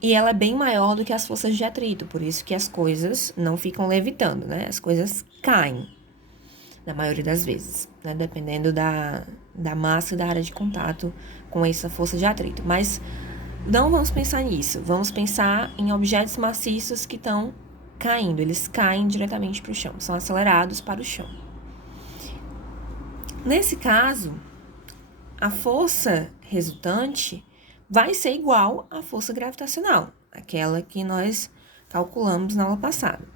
E ela é bem maior do que as forças de atrito, por isso que as coisas não ficam levitando, né? As coisas caem, na maioria das vezes, né? Dependendo da massa e da área de contato com essa força de atrito. Mas não vamos pensar nisso. Vamos pensar em objetos maciços que estão caindo. Eles caem diretamente para o chão, são acelerados para o chão. Nesse caso, a força resultante vai ser igual à força gravitacional, aquela que nós calculamos na aula passada.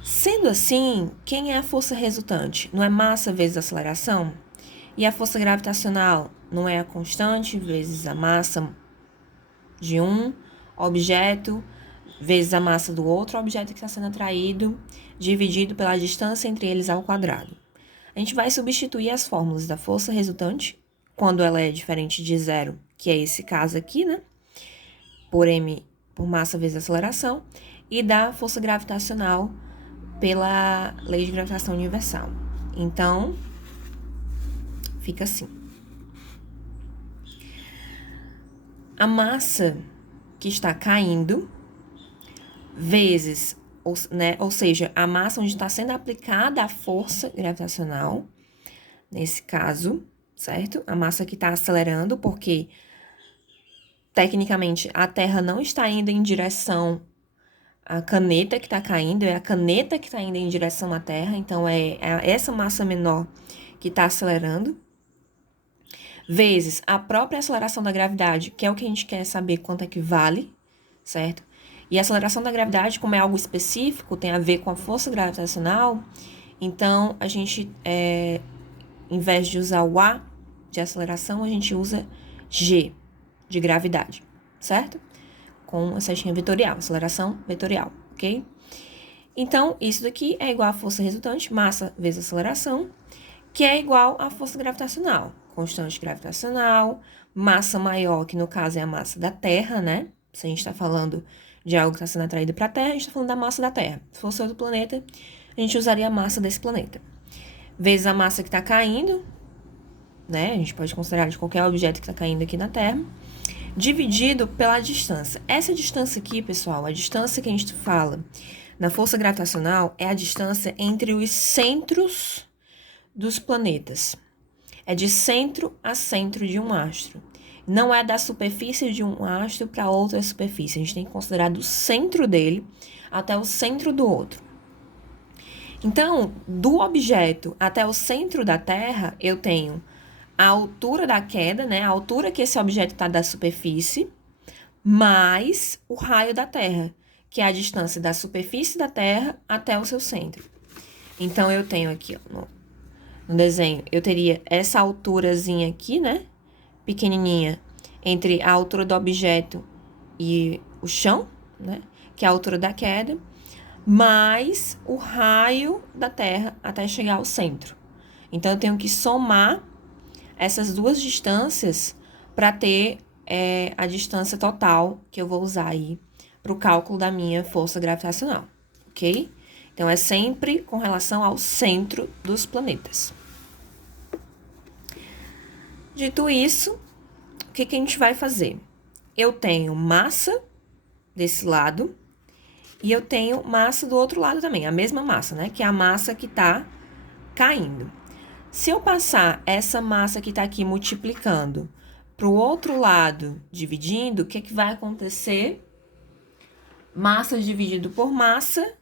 Sendo assim, quem é a força resultante? Não é massa vezes aceleração? E a força gravitacional não é a constante vezes a massa de um objeto vezes a massa do outro objeto que está sendo atraído, dividido pela distância entre eles ao quadrado. A gente vai substituir as fórmulas da força resultante, quando ela é diferente de zero, que é esse caso aqui, né? Por m por massa vezes aceleração, e da força gravitacional pela lei de gravitação universal. Então, fica assim. A massa que está caindo vezes, ou seja, a massa onde está sendo aplicada a força gravitacional, nesse caso, certo? A massa que está acelerando, porque tecnicamente a Terra não está indo em direção à caneta que está caindo, é a caneta que está indo em direção à Terra, então é essa massa menor que está acelerando, vezes a própria aceleração da gravidade, que é o que a gente quer saber quanto é que vale, certo? E a aceleração da gravidade, como é algo específico, tem a ver com a força gravitacional, então a gente, em vez de usar o A de aceleração, a gente usa G de gravidade, certo? Com a setinha vetorial, aceleração vetorial, ok? Então, isso daqui é igual à força resultante, massa vezes aceleração, que é igual à força gravitacional, constante gravitacional, massa maior, que no caso é a massa da Terra, né? Se a gente está falando de algo que está sendo atraído para a Terra, a gente está falando da massa da Terra. Se fosse outro planeta, a gente usaria a massa desse planeta. Vezes a massa que está caindo, né? A gente pode considerar de qualquer objeto que está caindo aqui na Terra, dividido pela distância. Essa distância aqui, pessoal, a distância que a gente fala na força gravitacional é a distância entre os centros dos planetas. É de centro a centro de um astro. Não é da superfície de um astro para outra superfície. A gente tem que considerar do centro dele até o centro do outro. Então, do objeto até o centro da Terra, eu tenho a altura da queda, né? A altura que esse objeto está da superfície, mais o raio da Terra, que é a distância da superfície da Terra até o seu centro. Então, eu tenho aqui, ó, no desenho, eu teria essa alturazinha aqui, né? Pequenininha, entre a altura do objeto e o chão, né? Que é a altura da queda, mais o raio da Terra até chegar ao centro. Então, eu tenho que somar essas duas distâncias para ter a distância total que eu vou usar aí para o cálculo da minha força gravitacional, ok? Então, é sempre com relação ao centro dos planetas. Dito isso, o que a gente vai fazer? Eu tenho massa desse lado e eu tenho massa do outro lado também, a mesma massa, né? Que é a massa que está caindo. Se eu passar essa massa que está aqui multiplicando para o outro lado, dividindo, o que vai acontecer? Massa dividido por massa,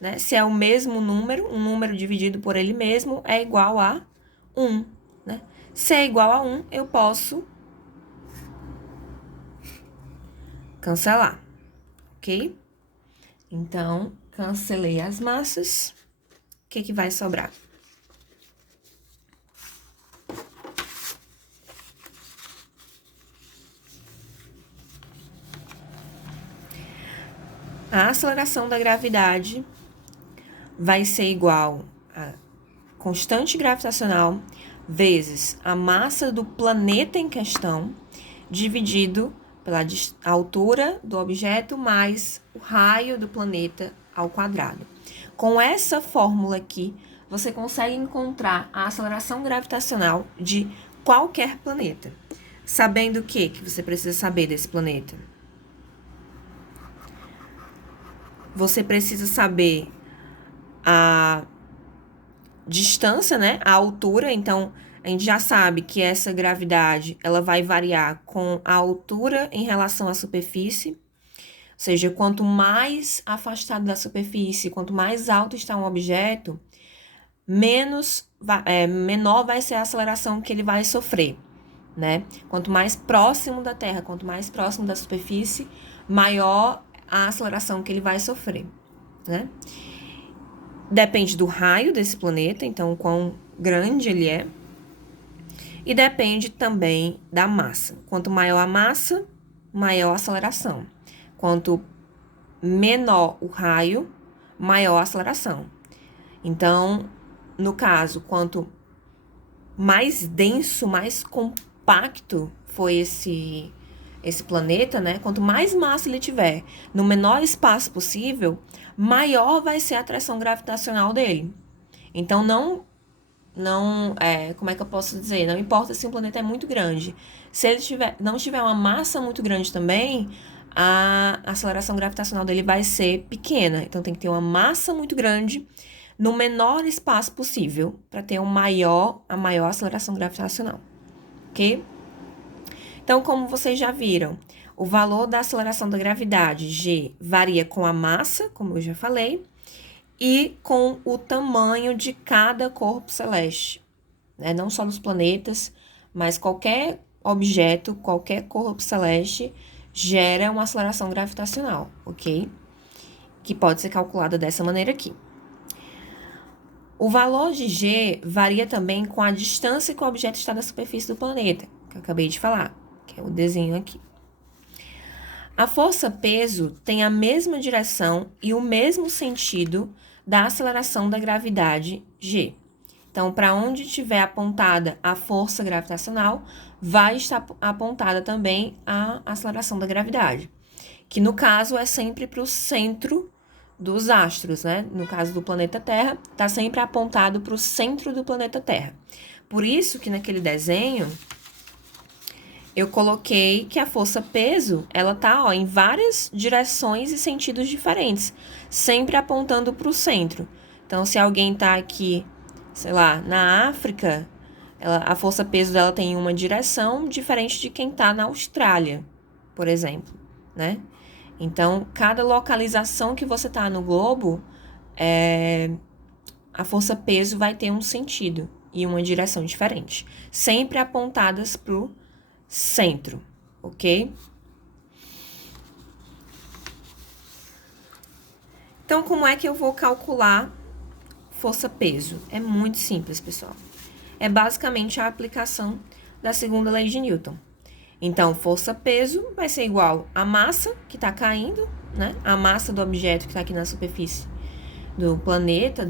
né? Se é o mesmo número, um número dividido por ele mesmo é igual a 1, né? Se é igual a 1, eu posso cancelar, ok? Então, cancelei as massas. O que vai sobrar? A aceleração da gravidade vai ser igual a constante gravitacional vezes a massa do planeta em questão, dividido pela altura do objeto mais o raio do planeta ao quadrado. Com essa fórmula aqui, você consegue encontrar a aceleração gravitacional de qualquer planeta. Sabendo o que você precisa saber desse planeta? você precisa saber a distância, né? A altura. Então, a gente já sabe que essa gravidade, ela vai variar com a altura em relação à superfície. Ou seja, quanto mais afastado da superfície, quanto mais alto está um objeto, menor vai ser a aceleração que ele vai sofrer, né? Quanto mais próximo da Terra, quanto mais próximo da superfície, maior a aceleração que ele vai sofrer, né? Depende do raio desse planeta, então quão grande ele é. E depende também da massa. Quanto maior a massa, maior a aceleração. Quanto menor o raio, maior a aceleração. Então, no caso, quanto mais denso, mais compacto foi esse planeta, né? Quanto mais massa ele tiver no menor espaço possível, maior vai ser a atração gravitacional dele. Então, como é que eu posso dizer? Não importa se um planeta é muito grande. Se ele não tiver uma massa muito grande também, a aceleração gravitacional dele vai ser pequena. Então, tem que ter uma massa muito grande no menor espaço possível para ter a maior aceleração gravitacional, ok? Então, como vocês já viram, o valor da aceleração da gravidade, G, varia com a massa, como eu já falei, e com o tamanho de cada corpo celeste, né? Não só dos planetas, mas qualquer objeto, qualquer corpo celeste gera uma aceleração gravitacional, ok? Que pode ser calculada dessa maneira aqui. O valor de G varia também com a distância que o objeto está da superfície do planeta, que eu acabei de falar, que é o desenho aqui. A força-peso tem a mesma direção e o mesmo sentido da aceleração da gravidade G. Então, para onde estiver apontada a força gravitacional, vai estar apontada também a aceleração da gravidade, que no caso é sempre para o centro dos astros, né? No caso do planeta Terra, está sempre apontado para o centro do planeta Terra. Por isso que naquele desenho eu coloquei que a força-peso, ela tá, em várias direções e sentidos diferentes, sempre apontando para o centro. Então, se alguém tá aqui, sei lá, na África, a força-peso dela tem uma direção diferente de quem tá na Austrália, por exemplo, né? Então, cada localização que você tá no globo, a força-peso vai ter um sentido e uma direção diferente, sempre apontadas pro centro, ok? Então, como é que eu vou calcular força-peso? É muito simples, pessoal. É basicamente a aplicação da segunda lei de Newton. Então, força-peso vai ser igual à massa que está caindo, né? A massa do objeto que está aqui na superfície do planeta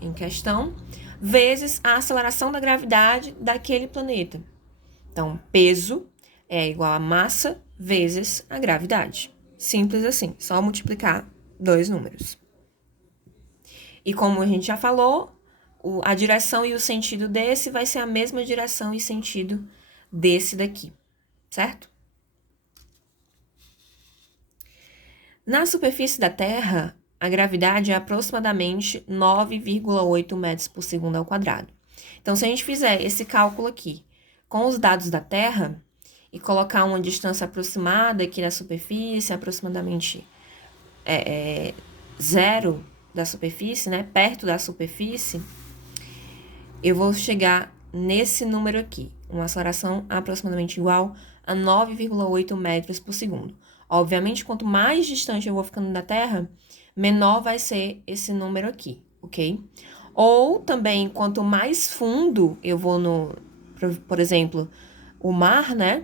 em questão, vezes a aceleração da gravidade daquele planeta. Então, peso é igual a massa vezes a gravidade. Simples assim, só multiplicar dois números. E como a gente já falou, a direção e o sentido desse vai ser a mesma direção e sentido desse daqui, certo? Na superfície da Terra, a gravidade é aproximadamente 9,8 metros por segundo ao quadrado. Então, se a gente fizer esse cálculo aqui com os dados da Terra e colocar uma distância aproximada aqui da superfície, aproximadamente zero da superfície, né, perto da superfície, eu vou chegar nesse número aqui, uma aceleração aproximadamente igual a 9,8 metros por segundo. Obviamente, quanto mais distante eu vou ficando da Terra, menor vai ser esse número aqui, ok? Ou também, quanto mais fundo eu vou por exemplo, o mar, né?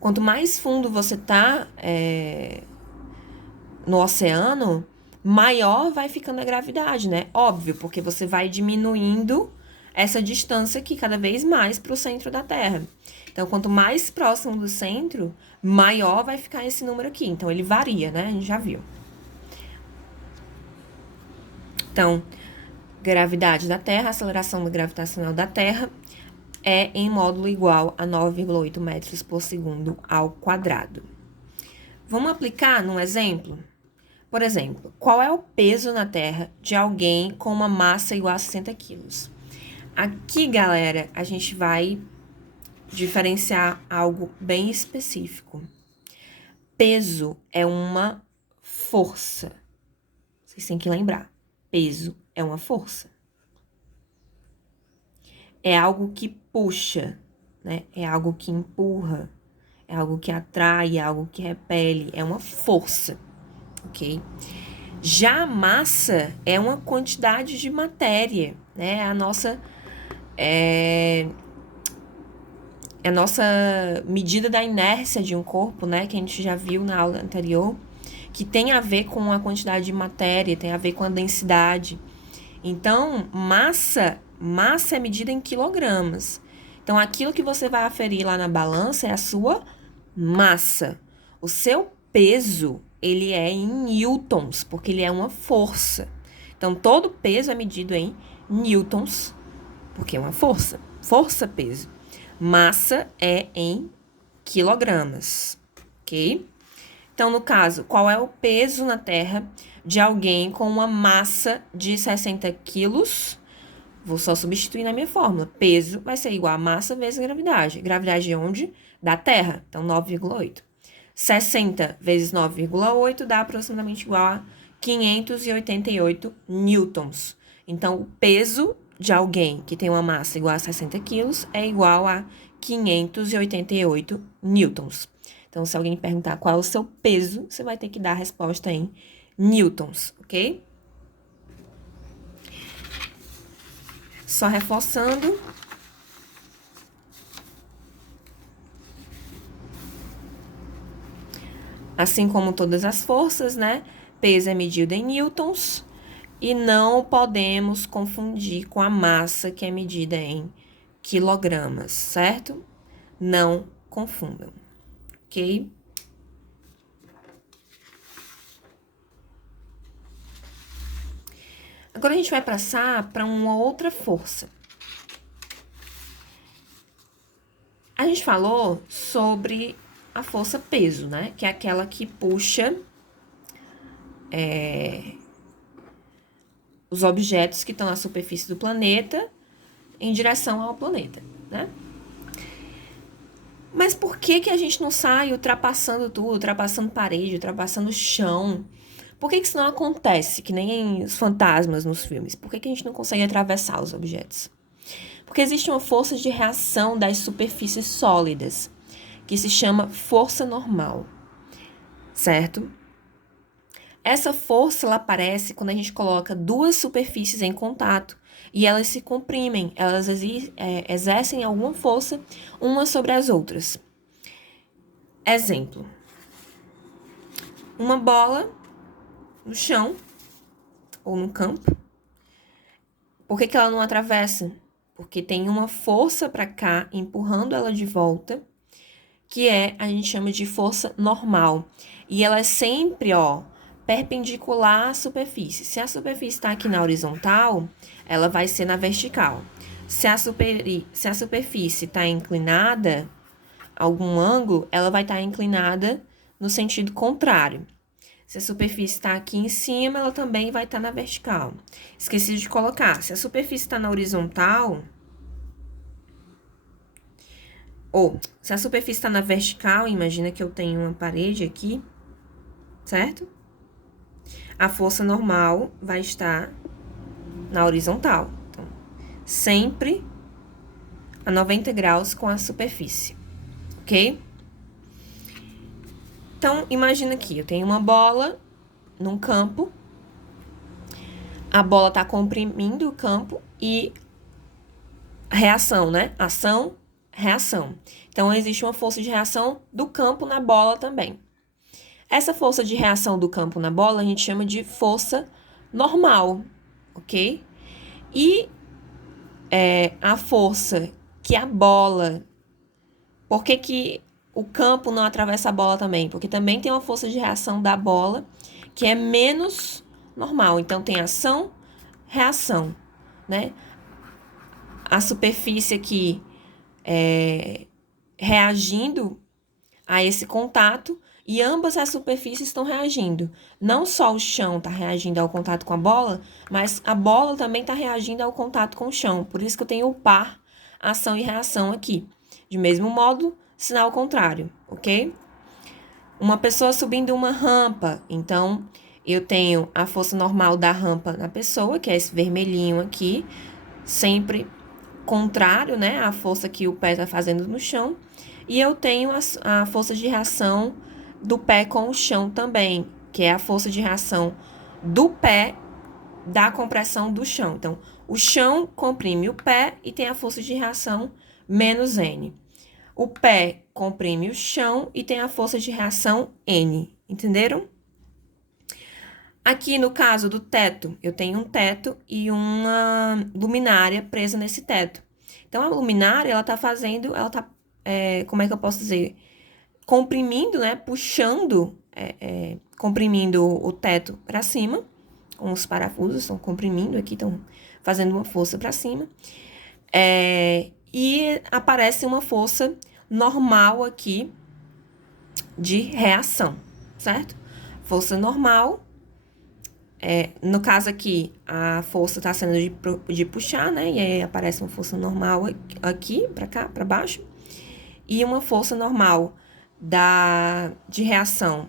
Quanto mais fundo você tá no oceano, maior vai ficando a gravidade, né? Óbvio, porque você vai diminuindo essa distância aqui cada vez mais para o centro da Terra. Então, quanto mais próximo do centro, maior vai ficar esse número aqui. Então, ele varia, né? A gente já viu. Então, gravidade da Terra, aceleração gravitacional da Terra é em módulo igual a 9,8 metros por segundo ao quadrado. Vamos aplicar num exemplo? Por exemplo, qual é o peso na Terra de alguém com uma massa igual a 60 quilos? Aqui, galera, a gente vai diferenciar algo bem específico. Peso é uma força. Vocês têm que lembrar. Peso é uma força. É algo que puxa, né? É algo que empurra, é algo que atrai, é algo que repele, é uma força, ok? Já a massa é uma quantidade de matéria, né? É a nossa medida da inércia de um corpo, né? Que a gente já viu na aula anterior, que tem a ver com a quantidade de matéria, tem a ver com a densidade. Então, massa é medida em quilogramas. Então, aquilo que você vai aferir lá na balança é a sua massa. O seu peso, ele é em newtons, porque ele é uma força. Então, todo peso é medido em newtons, porque é uma força. Força-peso. Massa é em quilogramas, ok? Então, no caso, qual é o peso na Terra de alguém com uma massa de 60 quilos? Vou só substituir na minha fórmula. Peso vai ser igual a massa vezes gravidade. Gravidade de onde? Da Terra. Então, 9,8. 60 vezes 9,8 dá aproximadamente igual a 588 newtons. Então, o peso de alguém que tem uma massa igual a 60 quilos é igual a 588 newtons. Então, se alguém perguntar qual é o seu peso, você vai ter que dar a resposta em newtons, ok? Só reforçando. Assim como todas as forças, né? Peso é medido em newtons e não podemos confundir com a massa, que é medida em quilogramas, certo? Não confundam, ok? Agora a gente vai passar para uma outra força. A gente falou sobre a força peso, né? Que é aquela que puxa os objetos que estão na superfície do planeta em direção ao planeta, né? Mas por que que a gente não sai ultrapassando tudo, ultrapassando parede, ultrapassando chão? Por que que isso não acontece, que nem os fantasmas nos filmes? Por que que a gente não consegue atravessar os objetos? Porque existe uma força de reação das superfícies sólidas, que se chama força normal, certo? Essa força, ela aparece quando a gente coloca duas superfícies em contato e elas se comprimem, elas exercem alguma força umas sobre as outras. Exemplo: uma bola no chão ou no campo. Por que que ela não atravessa? Porque tem uma força para cá empurrando ela de volta, que a gente chama de força normal. E ela é sempre, perpendicular à superfície. Se a superfície está aqui na horizontal, ela vai ser na vertical. Se a superfície está inclinada, algum ângulo, ela vai estar inclinada no sentido contrário. Se a superfície está aqui em cima, ela também vai estar na vertical. Esqueci de colocar. Se a superfície está na horizontal, ou se a superfície está na vertical, imagina que eu tenho uma parede aqui, certo? A força normal vai estar na horizontal. Então, sempre a 90 graus com a superfície, ok? Então, imagina aqui, eu tenho uma bola num campo, a bola está comprimindo o campo e reação, né? Ação, reação. Então, existe uma força de reação do campo na bola também. Essa força de reação do campo na bola a gente chama de força normal, ok? E a força que a bola... Por que o campo não atravessa a bola também? Porque também tem uma força de reação da bola que é menos normal. Então, tem ação, reação, né? A superfície aqui reagindo a esse contato e ambas as superfícies estão reagindo. Não só o chão está reagindo ao contato com a bola, mas a bola também está reagindo ao contato com o chão. Por isso que eu tenho o par ação e reação aqui. De mesmo modo, sinal contrário, ok? Uma pessoa subindo uma rampa, então eu tenho a força normal da rampa na pessoa, que é esse vermelhinho aqui, sempre contrário, né, à força que o pé está fazendo no chão. E eu tenho a força de reação do pé com o chão também, que é a força de reação do pé da compressão do chão. Então, o chão comprime o pé e tem a força de reação menos N. O pé comprime o chão e tem a força de reação N. Entenderam? Aqui no caso do teto, eu tenho um teto e uma luminária presa nesse teto. Então, a luminária, ela tá fazendo, como é que eu posso dizer? Comprimindo, né? Puxando, comprimindo o teto para cima. Com os parafusos, estão comprimindo aqui, estão fazendo uma força para cima. E aparece uma força normal aqui de reação, certo? Força normal. No caso aqui, a força está sendo de puxar, né? E aí aparece uma força normal aqui, para cá, para baixo. E uma força normal de reação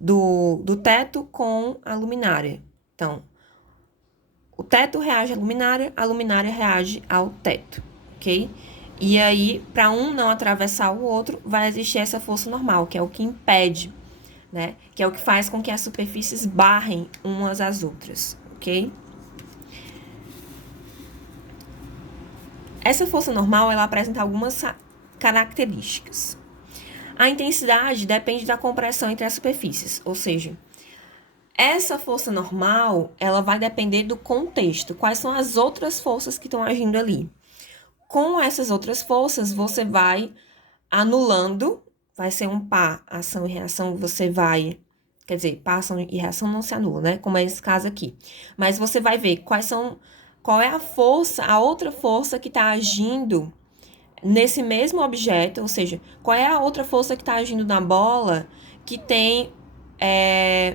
do teto com a luminária. Então, o teto reage à a luminária reage ao teto, ok? E aí, para um não atravessar o outro, vai existir essa força normal, que é o que impede, né? Que é o que faz com que as superfícies barrem umas às outras, ok? Essa força normal, ela apresenta algumas características. A intensidade depende da compressão entre as superfícies, ou seja, essa força normal, ela vai depender do contexto. Quais são as outras forças que estão agindo ali? Com essas outras forças, você vai anulando, vai ser um par, ação e reação, você vai... Quer dizer, par, ação e reação não se anula, né? Como é esse caso aqui. Mas você vai ver qual é a força, a outra força que está agindo nesse mesmo objeto, ou seja, qual é a outra força que está agindo na bola que tem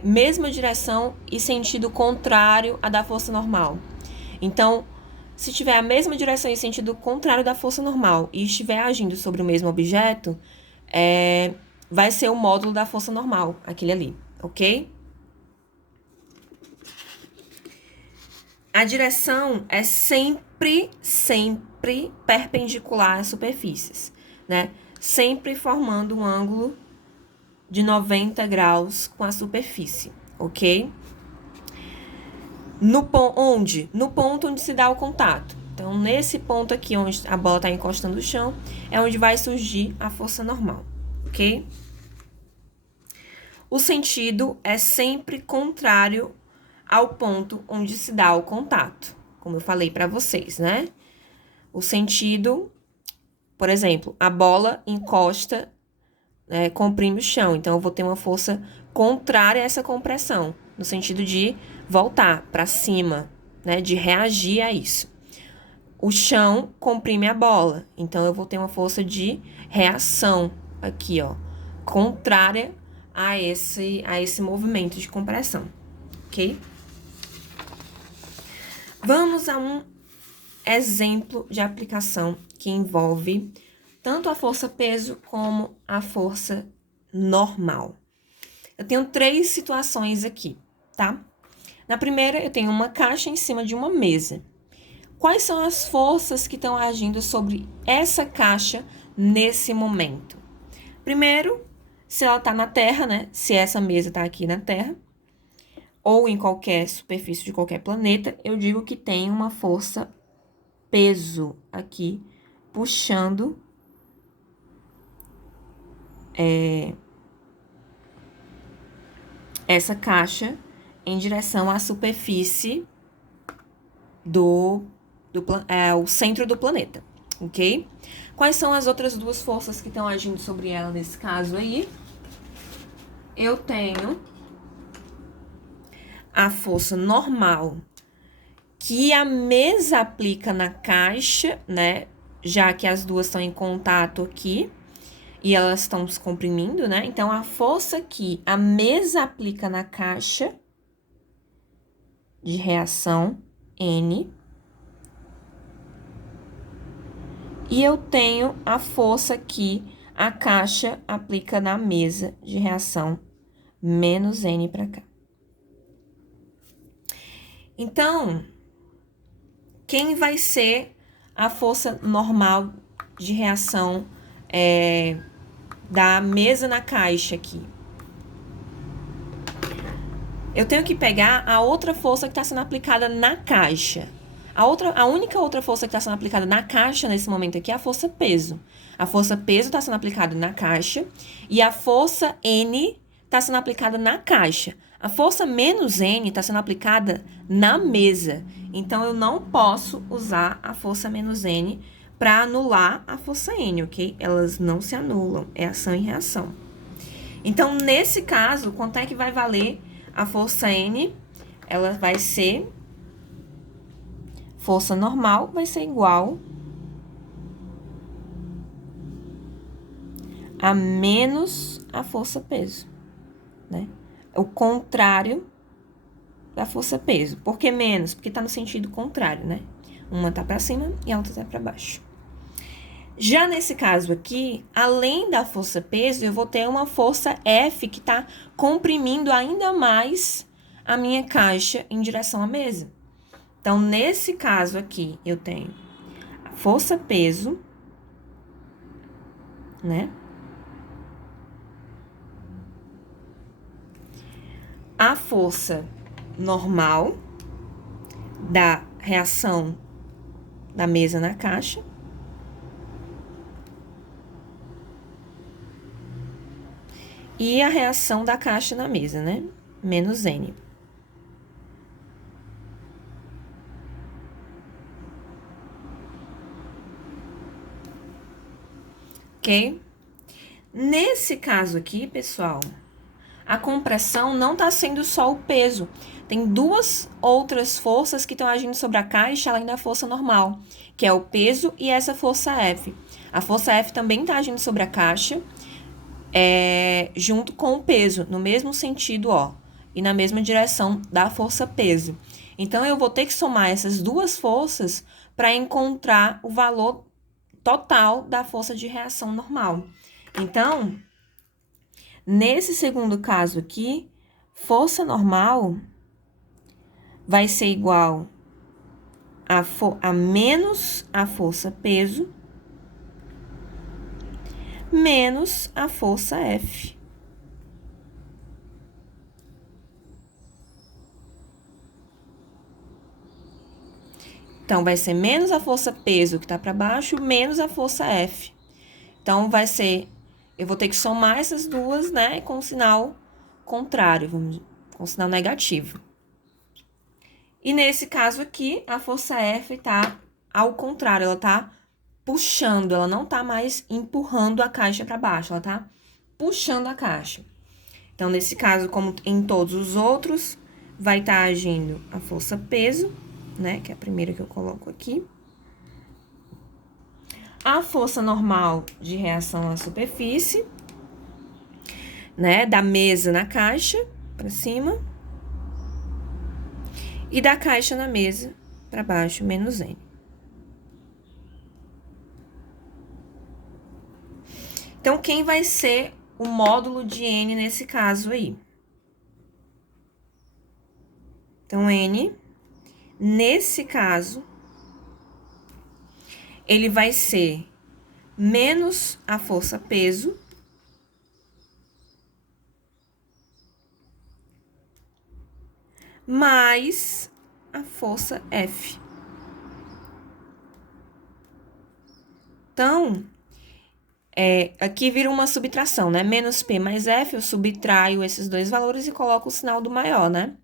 mesma direção e sentido contrário à da força normal. Então, se tiver a mesma direção e sentido contrário da força normal e estiver agindo sobre o mesmo objeto, vai ser o módulo da força normal, aquele ali, ok? A direção é sempre perpendicular às superfícies, né? Sempre formando um ângulo de 90 graus com a superfície, ok? No ponto onde se dá o contato. Então, nesse ponto aqui, onde a bola está encostando no chão, é onde vai surgir a força normal, ok? O sentido é sempre contrário ao ponto onde se dá o contato, como eu falei para vocês, né? O sentido, por exemplo, a bola encosta, comprime o chão, então eu vou ter uma força contrária a essa compressão, no sentido de voltar para cima, né? De reagir a isso. O chão comprime a bola, então eu vou ter uma força de reação aqui, ó, contrária a esse movimento de compressão, ok? Vamos a um exemplo de aplicação que envolve tanto a força-peso como a força normal. Eu tenho 3 situações aqui, tá? Na primeira, eu tenho uma caixa em cima de uma mesa. Quais são as forças que estão agindo sobre essa caixa nesse momento? Primeiro, se ela está na Terra, né? Se essa mesa está aqui na Terra, ou em qualquer superfície de qualquer planeta, eu digo que tem uma força peso aqui, puxando essa caixa em direção à superfície o centro do planeta, ok? Quais são as outras 2 forças que estão agindo sobre ela nesse caso aí? Eu tenho a força normal, que a mesa aplica na caixa, né? Já que as duas estão em contato aqui. e elas estão se comprimindo, né? Então, a força que a mesa aplica na caixa de reação, N, e eu tenho a força que a caixa aplica na mesa de reação, menos N para cá. Então, quem vai ser a força normal de reação da mesa na caixa aqui? Eu tenho que pegar a outra força que está sendo aplicada na caixa. A única outra força que está sendo aplicada na caixa nesse momento aqui é a força peso. A força peso está sendo aplicada na caixa e a força N está sendo aplicada na caixa. A força menos N está sendo aplicada na mesa. Então, eu não posso usar a força menos N para anular a força N, ok? Elas não se anulam, é ação e reação. Então, nesse caso, quanto é que vai valer a força N? Ela vai ser... Força normal vai ser igual a menos a força peso, né? O contrário da força peso. Por que menos? Porque tá no sentido contrário, né? Uma tá pra cima e a outra tá pra baixo. Já nesse caso aqui, além da força peso, eu vou ter uma força F que tá comprimindo ainda mais a minha caixa em direção à mesa. Então, nesse caso aqui, eu tenho a força peso, né? A força normal da reação da mesa na caixa. E a reação da caixa na mesa, né? Menos N. Ok? Nesse caso aqui, pessoal, a compressão não tá sendo só o peso. Tem duas outras forças que estão agindo sobre a caixa, além da força normal, que é o peso e essa força F. A força F também tá agindo sobre a caixa, junto com o peso, no mesmo sentido, ó, e na mesma direção da força peso. Então, eu vou ter que somar essas duas forças para encontrar o valor total da força de reação normal. Então, nesse segundo caso aqui, força normal vai ser igual a menos a força peso menos a força F. Então, vai ser menos a força peso que tá para baixo, menos a força F. Então, vai ser... Eu vou ter que somar essas duas, né, com o sinal contrário, com o sinal negativo. E nesse caso aqui, a força F tá ao contrário, ela tá puxando, ela não tá mais empurrando a caixa para baixo, ela tá puxando a caixa. Então, nesse caso, como em todos os outros, vai estar agindo a força peso, né, que é a primeira que eu coloco aqui. A força normal de reação à superfície, né, da mesa na caixa, para cima. E da caixa na mesa, para baixo, menos N. Então, quem vai ser o módulo de N nesse caso aí? Então, N, nesse caso, ele vai ser menos a força peso mais a força F. Então, aqui vira uma subtração, né? Menos P mais F, eu subtraio esses dois valores e coloco o sinal do maior, né?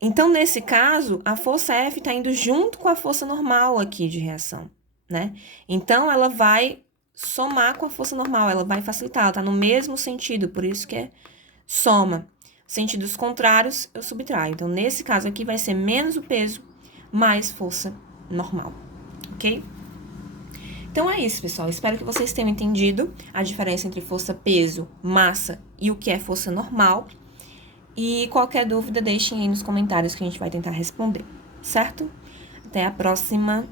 Então, nesse caso, a força F está indo junto com a força normal aqui de reação, né? Então, ela vai somar com a força normal, ela vai facilitar, ela está no mesmo sentido, por isso que é soma. Sentidos contrários, eu subtraio. Então, nesse caso aqui, vai ser menos o peso mais força normal, ok? Então é isso, pessoal. Espero que vocês tenham entendido a diferença entre força, peso, massa e o que é força normal. E qualquer dúvida, deixem aí nos comentários que a gente vai tentar responder, certo? Até a próxima.